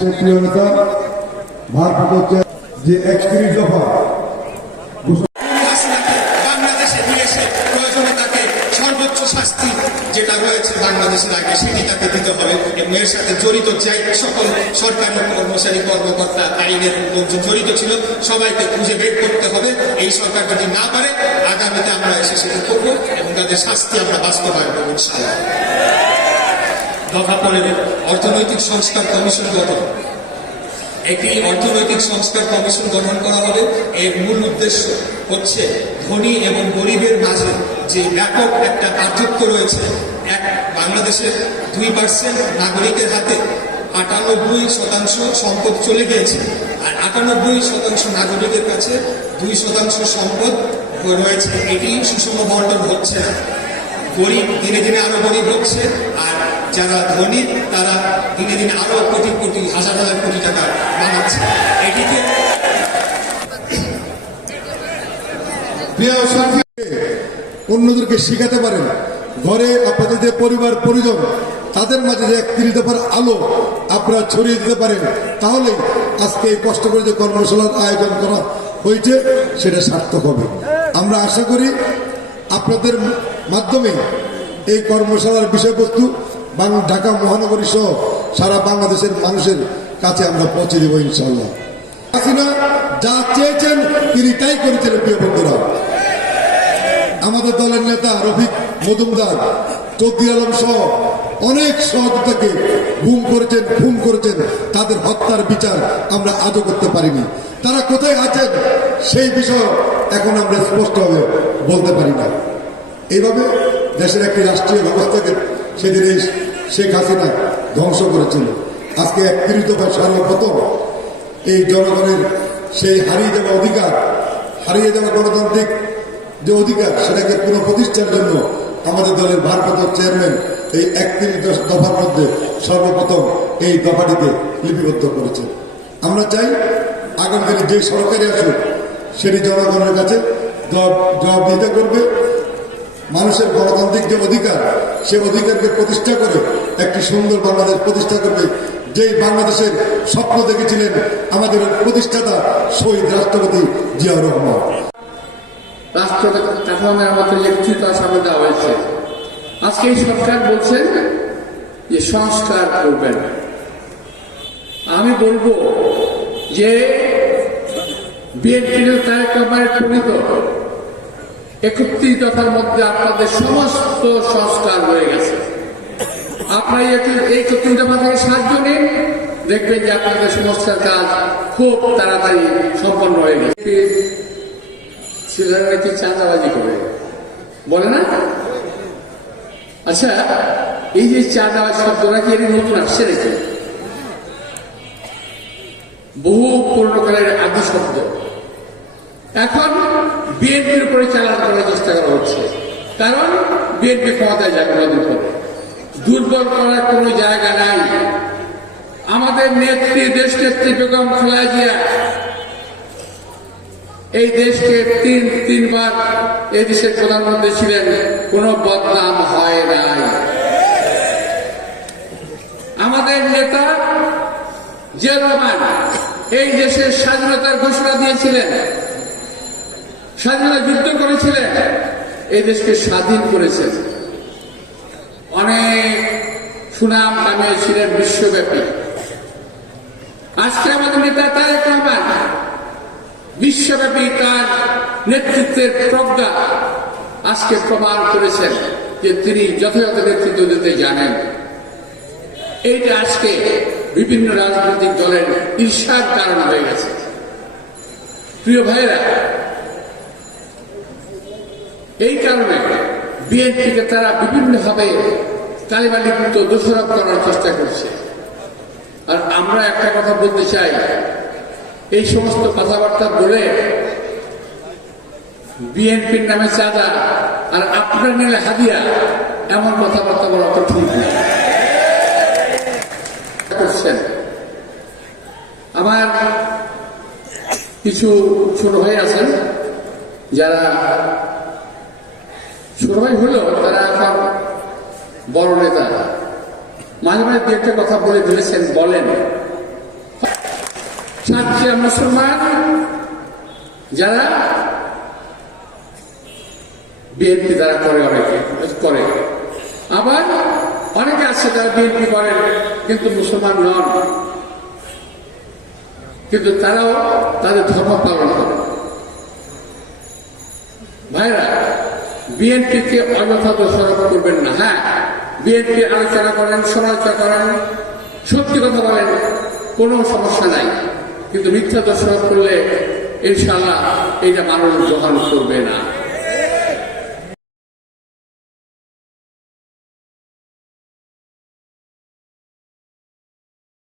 প্রিয় নেতা ভারপ্রাপ্ত হচ্ছে যে 31 দফা বাংলাদেশে নিয়ে এসে প্রয়োজনে তাকে সর্বোচ্চ শাস্তি যেটা রয়েছে বাংলাদেশের আগে সেটি তাকে দিতে হবে এবং এর সাথে জড়িত যাই সকল সরকারি কর্মচারী কর্মকর্তা আইনের লোকজন জড়িত ছিল সবাইকে খুঁজে বের করতে হবে। এই সরকার যদি না পারে আগামীতে আমরা এসে সেটা করব এবং তাদের শাস্তি আমরা বাস্তবায়ন করবো ইনশাআল্লাহ। দফা পড়ে অর্থনৈতিক সংস্কার কমিশন গঠন। একটি অর্থনৈতিক সংস্কার কমিশন গঠন করা হবে। এর মূল উদ্দেশ্য হচ্ছে ধনী এবং গরিবের মাঝে যে ব্যাপক একটা পার্থক্য রয়েছে, বাংলাদেশের 2% নাগরিকের হাতে 98% সম্পদ চলে গিয়েছে, আর 98% নাগরিকের কাছে 2% সম্পদ রয়েছে। এটি সুষম বন্টন হচ্ছে না। গরিব দিনে দিনে আরো গরিব হচ্ছে, আর যারা ধনী তারা দিনে দিনে আরো কোটি কোটি হাজার হাজার কোটি টাকা বানাচ্ছে। এটিতে অন্যদেরকে শিখাতে পারেন, ঘরে আপনাদের যে পরিবার পরিজন তাদের মাঝে যে 31 দফার আলো আপনারা ছড়িয়ে দিতে পারেন, তাহলেই আজকে এই কষ্ট করে যে কর্মশালার আয়োজন করা হয়েছে সেটা সার্থক হবে। আমরা আশা করি আপনাদের মাধ্যমে এই কর্মশালার বিষয়বস্তু ঢাকা মহানগরী সহ সারা বাংলাদেশের মানুষের কাছে আমরা পৌঁছে দেব ইনশাআল্লাহ। হাসিনা যা চেয়েছেন তিনি তাই করেছেন। প্রিয় বন্ধুরা, আমাদের দলের নেতা রফিক মজুমদার, তকদির আলম সহ অনেক সহযোগিতাকে গুম করেছেন, খুন করেছেন, তাদের হত্যার বিচার আমরা আজও করতে পারিনি। তারা কোথায় আছেন সেই বিষয় এখন আমরা স্পষ্টভাবে বলতে পারি না। এইভাবে দেশের একটি রাষ্ট্রীয় ব্যবস্থাকে সেদিন এই শেখ হাসিনা ধ্বংস করেছিল। আজকে 31 দফায় সর্বপ্রথম এই জনগণের সেই হারিয়ে যাওয়া অধিকার, হারিয়ে যাওয়া গণতান্ত্রিক যে অধিকার সেটাকে পুনঃপ্রতিষ্ঠার জন্য আমাদের দলের ভারপ্রাপ্ত চেয়ারম্যান এই 31 দফার মধ্যে সর্বপ্রথম এই দফাটিতে লিপিবদ্ধ করেছেন। আমরা চাই আগামী দিনে যে সরকারি আসুক সেটি জনগণের কাছে জবাবদিহিতা করবে। মানুষের গণতান্ত্রিক যে অধিকার সে অধিকারকে প্রতিষ্ঠা করে একটি সুন্দর বাংলাদেশ প্রতিষ্ঠা করবে, যেই বাংলাদেশের স্বপ্ন দেখেছিলেন আমাদের প্রতিষ্ঠাতা শহীদ রাষ্ট্রপতি জিয়াউর রহমান। রাষ্ট্রপতি কাঠামো মেরামতের যে চিন্তা সামনে দেওয়া হয়েছে, আজকে এই সরকার বলছেন যে সংস্কার করবেন। আমি বলবো যে বিএনপি তারেক রহমানের প্রণীত 31 দফার মধ্যে আপনাদের সমস্ত সংস্কার হয়ে গেছে। আপনারা এই 31 দফা থেকে সাহায্য নিন, দেখবেন যে আপনাদের সংস্কার কাজ খুব তাড়াতাড়ি সম্পন্ন হয়ে গেছে। ছেলেরা নাকি চাঁদাবাজি করে বলে না? আচ্ছা, এই যে চাঁদাবাজ শব্দটা কি এর নতুন আসছে নাকি? বহু পুরনোকালের আদি শব্দ এখন বিএনপির উপরে চালান করার চেষ্টা করা হচ্ছে। কারণ বিএনপি ক্ষমতায় যাবে নদীর পরে, দুর্বল করার কোন জায়গা নাই। আমাদের নেত্রী, দেশ নেত্রী বেগম খালেদা জিয়া এই দেশকে তিনবার এই দেশের প্রধানমন্ত্রী ছিলেন, কোন বদনাম হয় নাই। আমাদের নেতা জিয়াউর রহমান এই দেশের স্বাধীনতার ঘোষণা দিয়েছিলেন, স্বাধীনতা যুদ্ধ করেছিলেন, এই দেশকে স্বাধীন করেছেন। অনেক সুনাম কামিয়েছিলেন বিশ্বব্যাপী। আজকে আমাদের নেতা তারেক রহমান বিশ্বব্যাপী তার নেতৃত্বের প্রজ্ঞা আজকে প্রমাণ করেছেন যে তিনি যথাযথ নেতৃত্ব দিতে জানেন। এইটা আজকে বিভিন্ন রাজনৈতিক দলের ঈর্ষার কারণ হয়ে গেছে। প্রিয় ভাইয়েরা, এই কারণে বিএনপিকে তারা বিভিন্নভাবে তালিবানিযুক্ত দোষারোপ করার চেষ্টা করছে। আর আমরা একটা কথা বলতে চাই, এই সমস্ত কথাবার্তা বলে বিএনপির নামে চাঁদা আর আপনার নিলে হাদিয়া, এমন কথাবার্তা বলা তো ঠিক না। আমার কিছু ছোট ভাই আছেন যারা ছোট ভাই হলেও তারা এখন বড় নেতা, মাঝে মাঝে দু একটা কথা বলে দিয়েছেন, বলেন সাতক্ষীরা মুসলমান যারা বিএনপি দ্বারা করে, অনেকে করে, আবার অনেকে আছে যারা বিএনপি করেন কিন্তু মুসলমান নন, কিন্তু তারাও তাদের ধর্ম পালন করে। ভাইরা, বিএনপিকে অযথা দোষারোপ করবেন না। হ্যাঁ, বিএনপি আলোচনা করেন, সমালোচনা করেন, সত্যি কথা বলেন, কোনো সমস্যা নাই, কিন্তু মিথ্যা দোষারোপ করলে ইনশাআল্লাহ এটা মানুষ গ্রহণ করবে না।